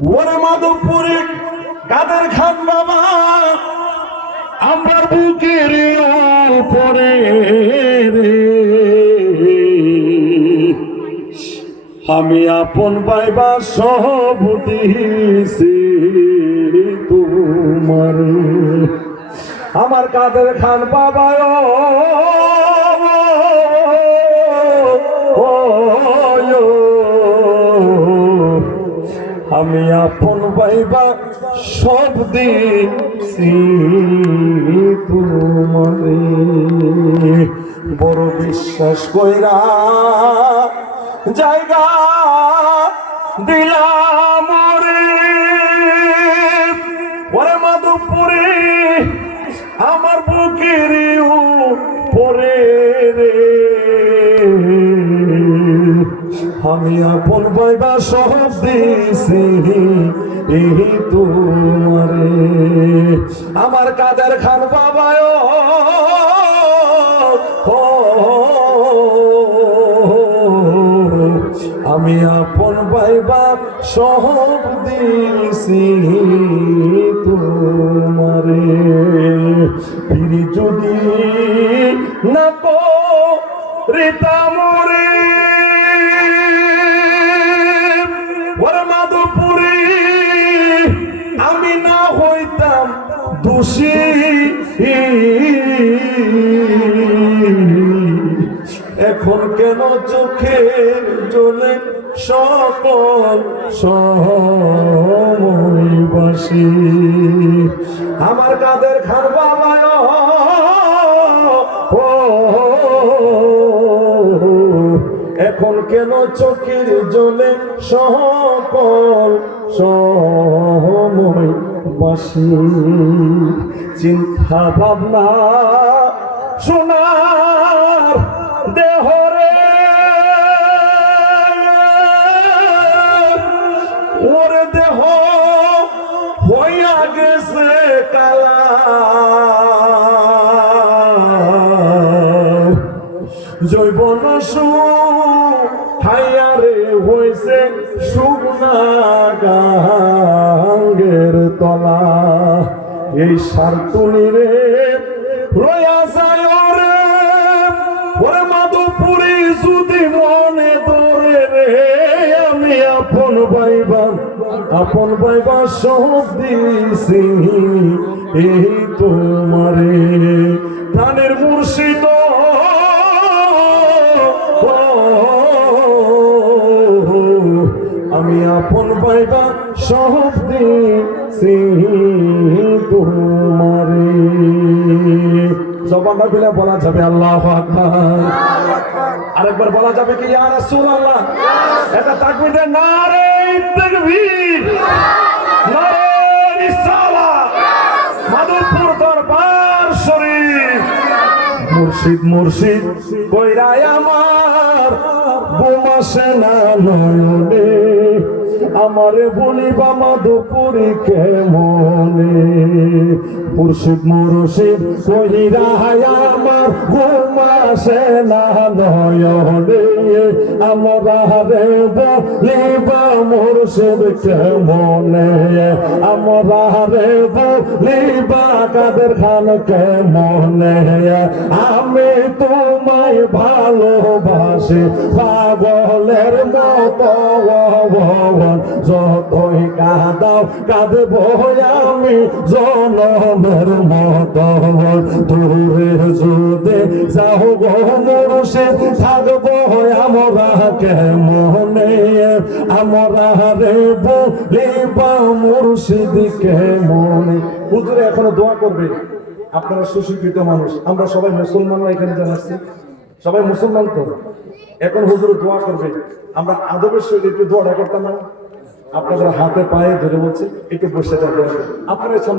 ওরে মাধবপুরে কাদের খান বাবা আমার বুকের পরে রে, আমি আপন পাইবা সব দিছি তোমার। আমার কাদের খান বাবা আমি আপন পাইবা সব দিছি তোমারে। বড় বিশ্বাস কইরা জায়গা দিলাম রে, ওরে মাধবপুরে আমার বুকের পরে রে, আমি আপন পাইবা সব দিছি এই তোমারে। আমার কাদের খান বাবা আমি আপন পাইবা সব দিছি তোমারে। ফিরি যদি না করিতাম রে, ওরে মাধবপুরে আমি না হইতাম দোষী, এখন কেন চোখের জলে সকল সময়বাসী। আমার কাদের খান বাবা এখন কেন চোখের জলে সকল সময়বাসী। চিন্তা ভাবনা সোনার দেহরে, ওরে দেহ হইয়া গেছে কালা, জৈবন হাইয়ারে হয়েছে শুকনা গাঙ্গের তলা। এই সারতুলি রে রয়া যায় রে, ওরে মাধবপুরে যদি মনে ধরে রে, আমি আপন পাইবা সব দিছি এই তোমারে। প্রাণের মুর্শিদ আমি আপন পাইবা সব দিছি তোমারে। জবানটা খুলে বলা যাবে আল্লাহু আকবার, আরেকবার বলা যাবে কি ইয়া রাসূলুল্লাহ। এটা তাকবীরের নারে তাকবীর, নারে রিসালাত, মাধবপুর দরবার শরীফ। মুর্শিদ মুর্শিদ কইরাই আমার বোমাসে না নয়নে, আমারে বলিবা মাধবপুরি কেমনে। মুর্শিদ মুর্শিদ কইরাই আমার বোমাসে না নয়নে, আমরা রে বলিবা মুর্শিদ কেমনে, আমরা রে বলিবা কাদের খান কেমনে। আমি তোমায় ভালোবাসি পাগলের মতো, যতই কাঁদাও কাঁদব আমি জনমের মতো। দূরে যদি যাও গো মুর্শিদ থাকবো আমরা কেমনে, আমরা রে বলিবা মুর্শিদ কেমনে। হুজুরে এখনো দোয়া করবে, আপনারা সুশিক্ষিত মানুষ, আমরা সবাই মুসলমানরা এখানে জানাচ্ছি, সবাই মুসলমান তো। এখন হুজুর দোয়া করবে, আমরা আদবের সহিত একটু দোয়াটা করতাম না, আপনাদের হাতে পায়ে ধরে বলছি একটু বসে থাকবে আপনারা।